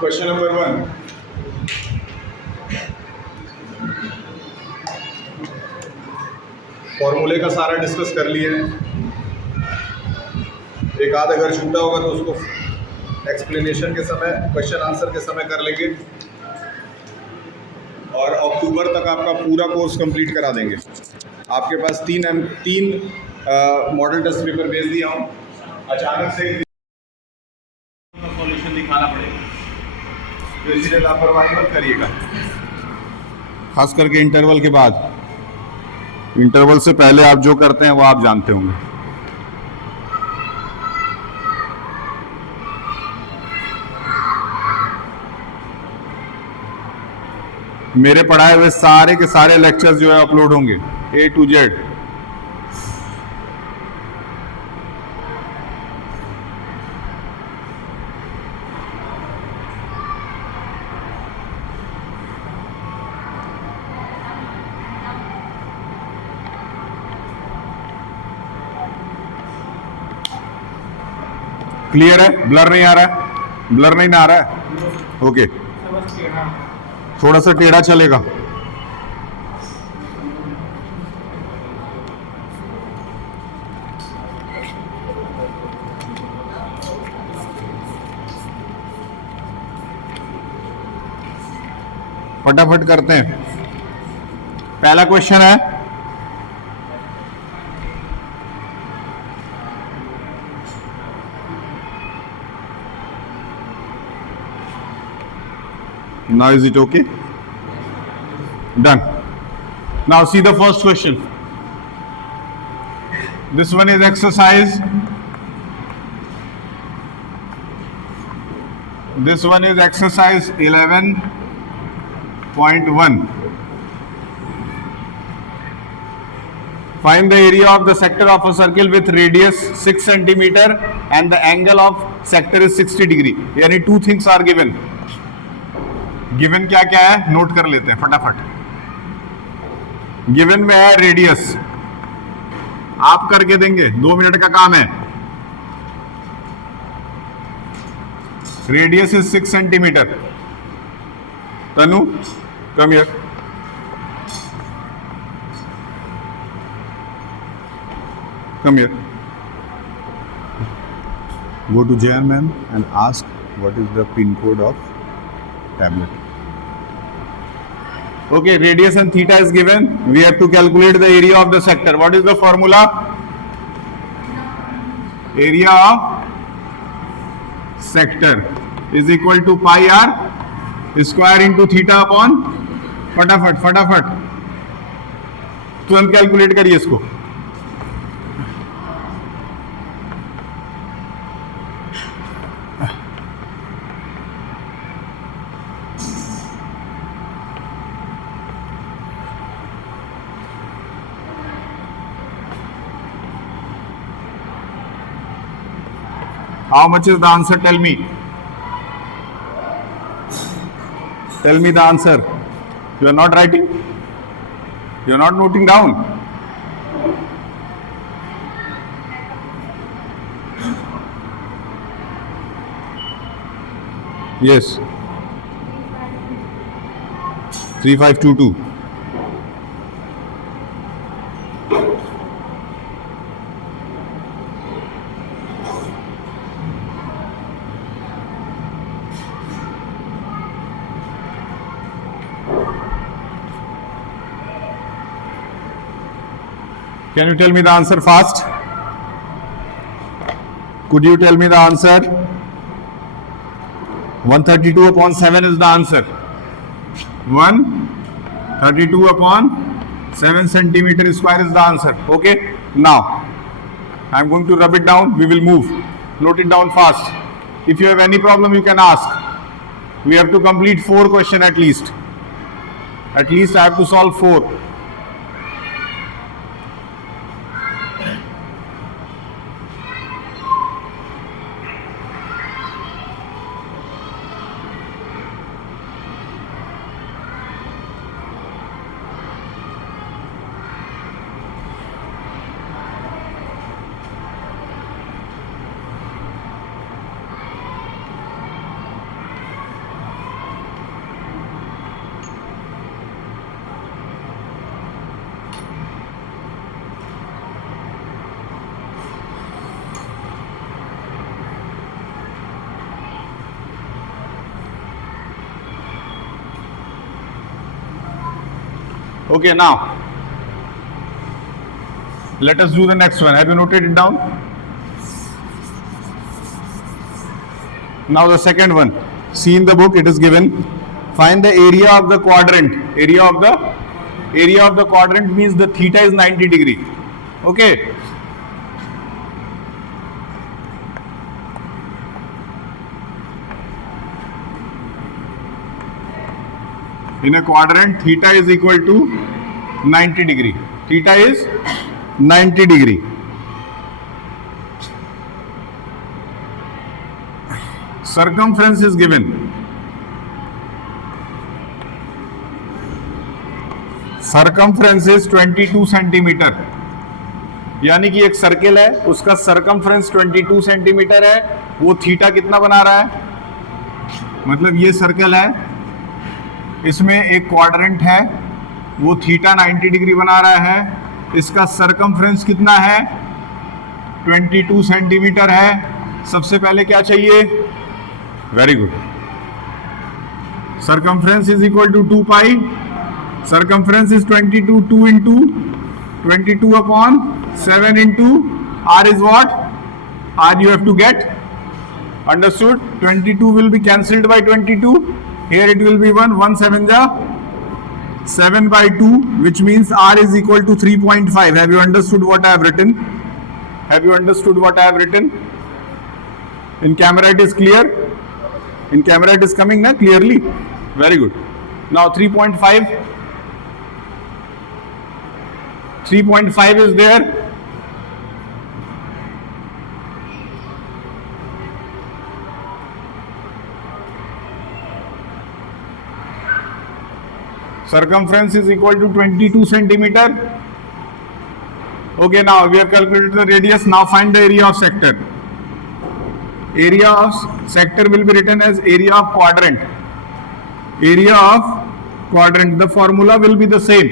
Question number 1, फॉर्मूले का सारा डिस्कस कर लिए हैं। एक आध अगर छूटा होगा तो उसको एक्सप्लेनेशन के समय, क्वेश्चन आंसर के समय कर लेंगे और अक्टूबर तक आपका पूरा कोर्स कंप्लीट करा देंगे। आपके पास तीन मॉडल टेस्ट पेपर भेज दिया हूँ। अचानक से सॉल्यूशन दिखाना पड़ेगा, तो इसलिए लापरवाही मत करिएगा, खास करके इंटरवल के बाद। इंटरवल से पहले आप जो करते हैं वो आप जानते होंगे। मेरे पढ़ाए हुए सारे के सारे लेक्चर्स जो है अपलोड होंगे A to Z। क्लियर है? ब्लर नहीं आ रहा है? ब्लर नहीं ना आ रहा है? ओके। थोड़ा सा टेढ़ा चलेगा। फटाफट करते हैं। पहला क्वेश्चन है, now is it okay? Done. Now see the first question. This one is exercise. This one is exercise 11.1. Find the area of the sector of a circle with radius 6 centimeter and the angle of sector is 60 degree. यानी two things are given. Given क्या क्या है note कर लेते हैं फटाफट। Given में है रेडियस, आप करके देंगे, 2 मिनट का काम है। Radius is 6 centimetre. Tanu come here. Come here. Go to JR and ask what is the pin code of tablet. Okay, radius and theta is given. We have to calculate the area of the sector. What is the formula? Area of sector is equal to pi r square into theta upon, फटाफट फटाफट तुरंत calculate करिए इसको। How much is the answer? Tell me. Tell me the answer. You are not writing? You are not noting down? Yes. 3522. Can you tell me the answer fast? Could you tell me the answer? 132 upon 7 is the answer. 132 upon 7 centimeter square is the answer. Okay. Now I am going to rub it down. We will move. Note it down fast. If you have any problem, you can ask. We have to complete 4 questions at least. At least I have to solve 4. Okay, now let us do the next one. Have you noted it down? Now the second one. See in the book it is given. Find the area of the quadrant. Area of the quadrant means the theta is 90 degree. Okay. In a quadrant, theta is equal to 90 degree. Theta is 90 degree. Circumference is given. Circumference is 22 centimetre. यानी कि एक circle है, उसका circumference 22 centimetre है. वो theta कितना बना रहा है? मतलब ये सर्कल है, इसमें एक क्वाड्रेंट है, वो थीटा 90 डिग्री बना रहा है. इसका सर्कमफ्रेंस कितना है? 22 सेंटीमीटर है. सबसे पहले क्या चाहिए? Very good. Circumference is equal to 2 pi. Circumference is 22. 2 into 22 upon 7 into R is what? R you have to get. Understood? 22 will be cancelled by 22. Here it will be 1. 1 7 ja 7 by 2, which means R is equal to 3.5. Have you understood what I have written? Have you understood what I have written? In camera it is clear? In camera it is coming na clearly? Very good. Now 3.5. 3.5 is there. Circumference is equal to 22 centimeter. Okay, now we have calculated the radius. Now find the area of sector. Area of sector will be written as area of quadrant. Area of quadrant. The formula will be the same.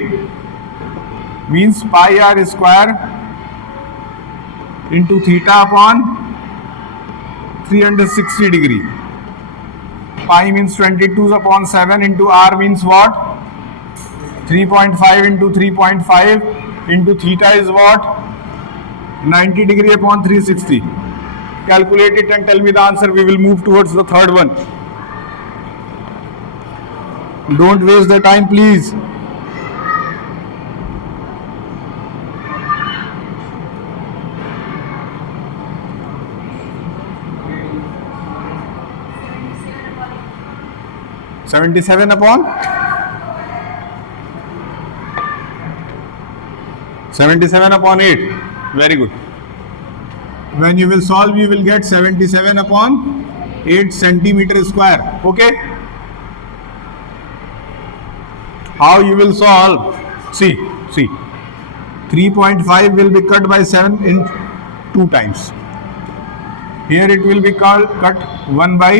Means pi r square into theta upon 360 degree. Pi means 22 upon 7 into r means what? 3.5 into 3.5 into theta is what? 90 degree upon 360. Calculate it and tell me the answer. We will move towards the third one. Don't waste the time, please. $77 upon 77 upon 8. Very good. When you will solve, you will get 77 upon 8 centimeter square. Okay. How you will solve? See. 3.5 will be cut by 7 in 2 times. Here it will be cut 1 by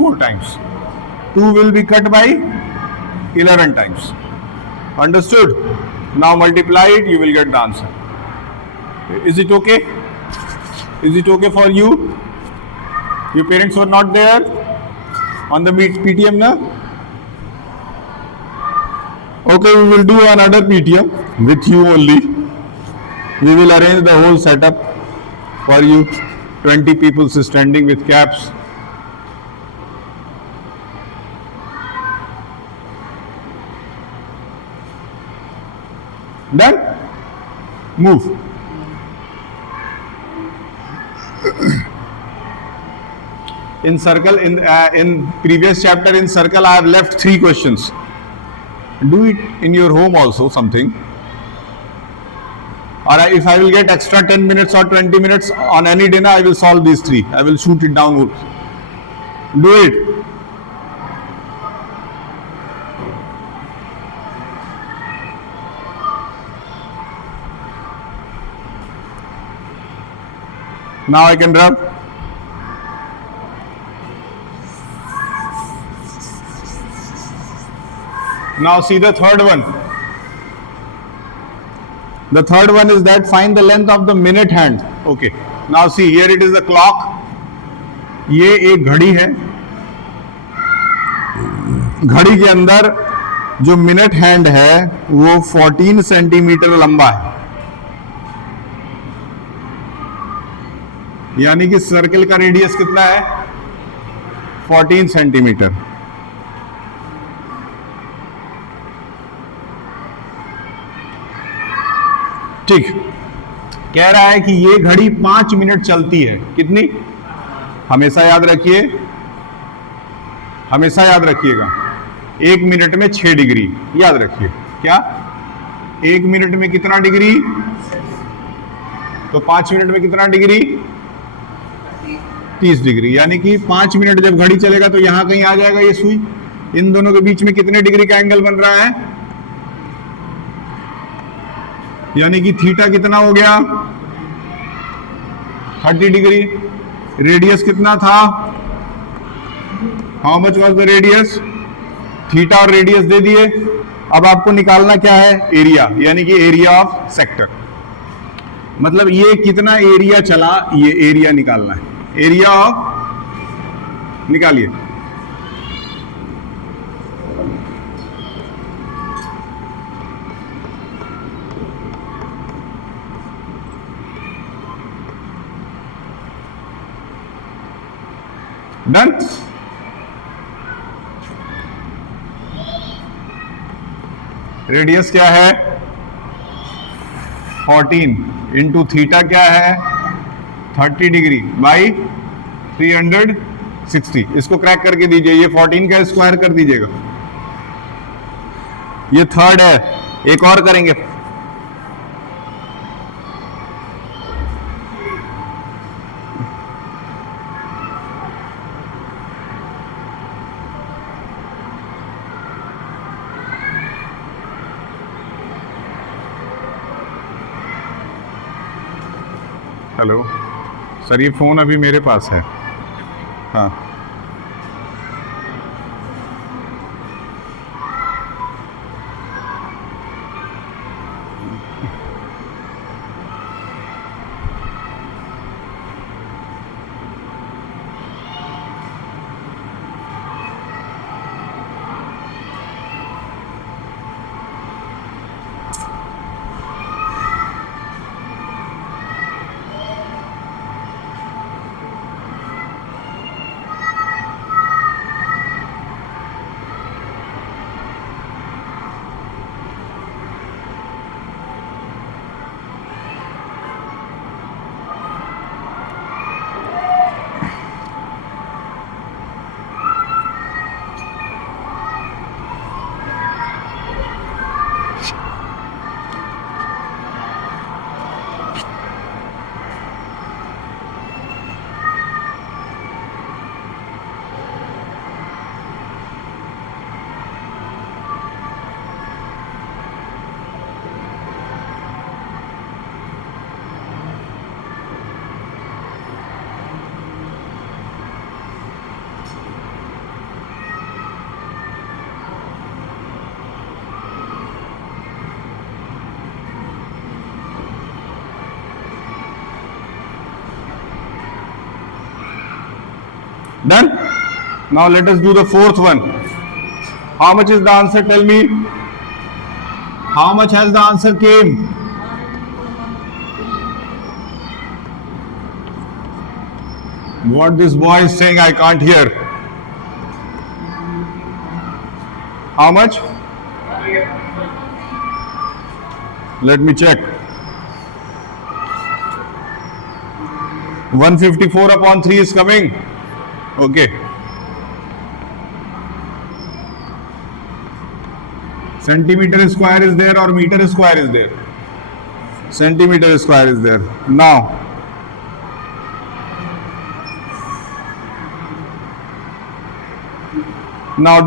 4 times. 2 will be cut by 11 times. Understood? Now multiply it, you will get the answer. Is it okay? Is it okay for you? Your parents were not there on the PTM, na? Okay, we will do another PTM with you only. We will arrange the whole setup for you. 20 people standing with caps. Done? Move. In circle, in previous chapter in circle, I have left 3 questions. Do it in your home also, something. Or if I will get extra 10 minutes or 20 minutes on any dinner, I will solve these 3. I will shoot it down. Do it. Now I can rub. Now see the third one. The third one is that find the length of the minute hand. Okay. Now see, here it is the clock. ये एक घड़ी है. घड़ी के अंदर जो minute hand है वो 14 सेंटीमीटर लंबा है, यानी कि सर्कल का रेडियस कितना है 14 सेंटीमीटर। ठीक, कह रहा है कि ये घड़ी 5 मिनट चलती है, कितनी? हमेशा याद रखिए, हमेशा याद रखिएगा, 1 मिनट में 6 डिग्री, याद रखिए। क्या 1 मिनट में कितना डिग्री? तो 5 मिनट में कितना डिग्री? 30 डिग्री। यानी कि 5 मिनट जब घड़ी चलेगा तो यहां कहीं आ जाएगा ये सुई। इन दोनों के बीच में कितने डिग्री का एंगल बन रहा है? यानी कि थीटा कितना हो गया? 30 डिग्री। रेडियस कितना था? How much was the radius? Theta और रेडियस दे दिए। अब आपको निकालना क्या है? एरिया, यानी कि एरिया ऑफ सेक्टर। मतलब ये कितना एरिया चला, ये एरिया निकालना है। एरिया ऑफ, निकालिए। डन। रेडियस क्या है? 14 इंटू थीटा क्या है? 30 डिग्री बाई 360। इसको क्रैक करके दीजिए, ये 14 का स्क्वायर कर दीजिएगा। ये थर्ड है, एक और करेंगे। हेलो सर, ये फोन अभी मेरे पास है। हाँ, done. Now let us do the fourth one. How much is the answer? Tell me. How much has the answer came? What this boy is saying, I can't hear. How much? Let me check. 154 upon 3 is coming. Okay. Centimeter square is there or meter square is there? Centimeter square is there. Now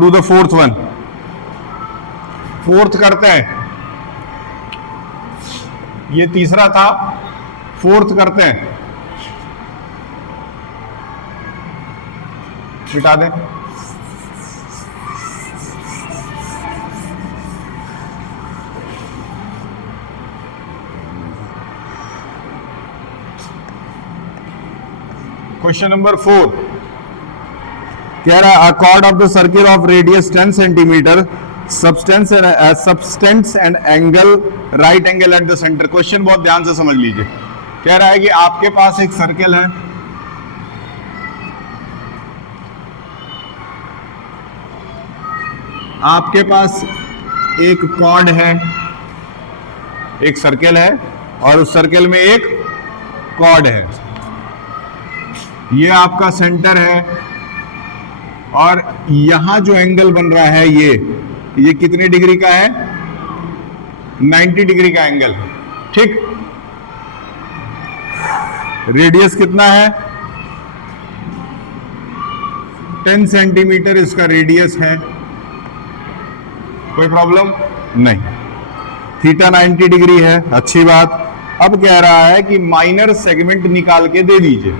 do the fourth one. Fourth करते हैं, ये तीसरा था, fourth करते हैं। मिटा दें। Question number 4 कह रहा है, अ cord of the circle of radius 10 centimetre substance and angle right angle at the centre. Question बहुत ध्यान से समझ लीजिए। कह रहा है कि आपके पास एक सर्कल है, आपके पास एक कॉर्ड है, एक सर्कल है और उस सर्कल में एक कॉर्ड है। ये आपका सेंटर है और यहां जो एंगल बन रहा है ये कितने डिग्री का है? 90 डिग्री का एंगल है। ठीक, रेडियस कितना है? 10 सेंटीमीटर इसका रेडियस है। कोई प्रॉब्लम नहीं। थीटा 90 डिग्री है, अच्छी बात। अब कह रहा है कि माइनर सेगमेंट निकाल के दे दीजिए।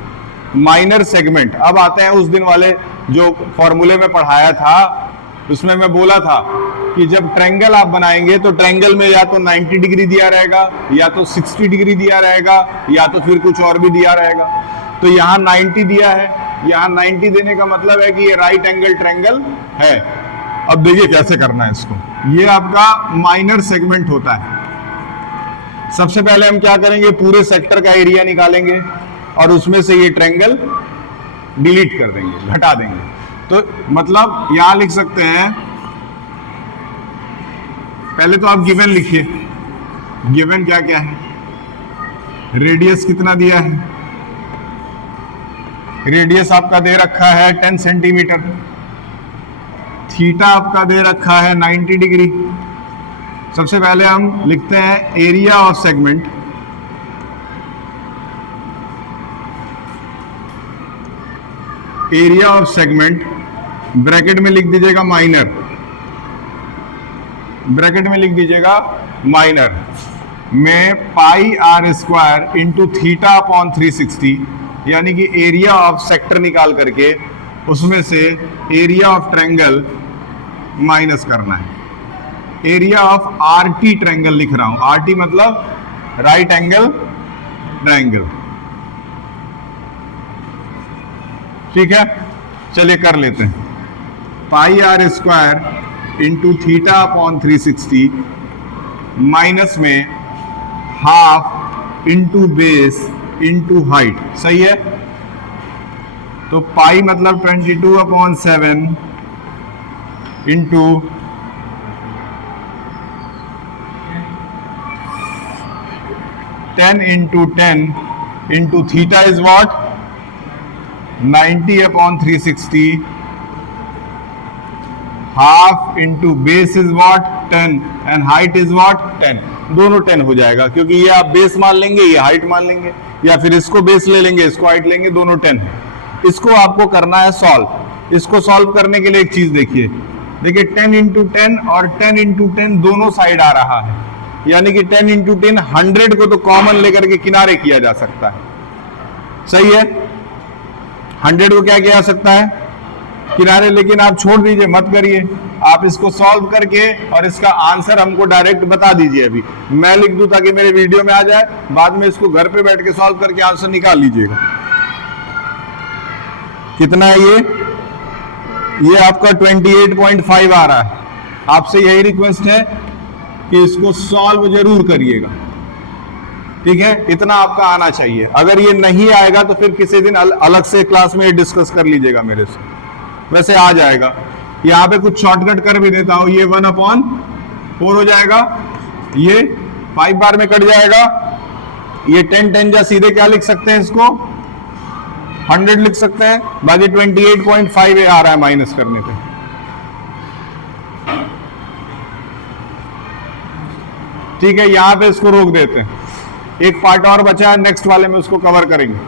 माइनर सेगमेंट, अब आते हैं उस दिन वाले जो फॉर्मूले में पढ़ाया था, उसमें मैं बोला था कि जब ट्रायंगल आप बनाएंगे तो ट्रायंगल में या तो 90 डिग्री दिया रहेगा, या तो 60 डिग्री दिया रहेगा, या तो फिर कुछ और भी दिया रहेगा। तो यहाँ 90 दिया है, यहाँ 90 देने का मतलब है कि ये राइट एंगल ट्रायंगल है। अब देखिए कैसे करना है इसको। ये आपका माइनर सेगमेंट होता है। सबसे पहले हम क्या करेंगे, पूरे सेक्टर का एरिया निकालेंगे और उसमें से ये ट्रायंगल डिलीट कर देंगे, घटा देंगे। तो मतलब यहां लिख सकते हैं, पहले तो आप गिवन लिखिए। गिवन क्या क्या है? रेडियस कितना दिया है? रेडियस आपका दे रखा है 10 सेंटीमीटर। थीटा आपका दे रखा है 90 डिग्री। सबसे पहले हम लिखते हैं area of segment. Area of segment bracket में लिख दीजिएगा माइनर, ब्रैकेट में लिख दीजिएगा माइनर में pi r square into theta upon 360, यानी कि एरिया ऑफ सेक्टर निकाल करके उसमें से एरिया ऑफ ट्रायंगल माइनस करना है। एरिया ऑफ आरटी ट्रायंगल लिख रहा हूं। आरटी मतलब राइट एंगल ट्रायंगल। ठीक है, चलिए कर लेते हैं। Pi r square into theta upon 360 minus में half into base into height. सही है। तो पाई मतलब 22 upon 7 into 10 into 10 into theta is what 90 upon 360, half into base is what 10 and height is what 10। दोनों 10 हो जाएगा, क्योंकि ये आप बेस मान लेंगे, ये हाइट मान लेंगे, या फिर इसको बेस ले लेंगे, इसको हाइट लेंगे, दोनों 10 है। इसको आपको करना है सॉल्व। इसको सॉल्व करने के लिए एक चीज देखिए, 10 इंटू 10 और 10 इंटू 10 दोनों साइड आ रहा है, यानी कि 10 इंटू 10 100 को तो कॉमन लेकर के किनारे किया जा सकता है। सही है। 100 को क्या किया जा सकता है? किनारे। लेकिन आप छोड़ दीजिए, मत करिए। आप इसको सॉल्व करके और इसका आंसर हमको डायरेक्ट बता दीजिए। अभी मैं लिख दूं ताकि मेरे वीडियो में आ जाए, बाद में इसको घर पे बैठ के सॉल्व करके आंसर निकाल लीजिएगा। कितना है ये आपका 28.5 आ रहा है। आपसे यही रिक्वेस्ट है कि इसको सॉल्व जरूर करिएगा। ठीक है, इतना आपका आना चाहिए। अगर ये नहीं आएगा तो फिर किसी दिन अलग से क्लास में डिस्कस कर लीजिएगा मेरे से, वैसे आ जाएगा। यहाँ पे कुछ शॉर्टकट कर भी देता हूं। ये 1/4 हो जाएगा, ये 5 बार में कट जाएगा, ये 10 जा सीधे क्या लिख सकते हैं, इसको 100 लिख सकते हैं। बाकी 28.5 आ रहा है माइनस करने पे। ठीक है, यहां पे इसको रोक देते हैं। एक पार्ट और बचा है, नेक्स्ट वाले में उसको कवर करेंगे।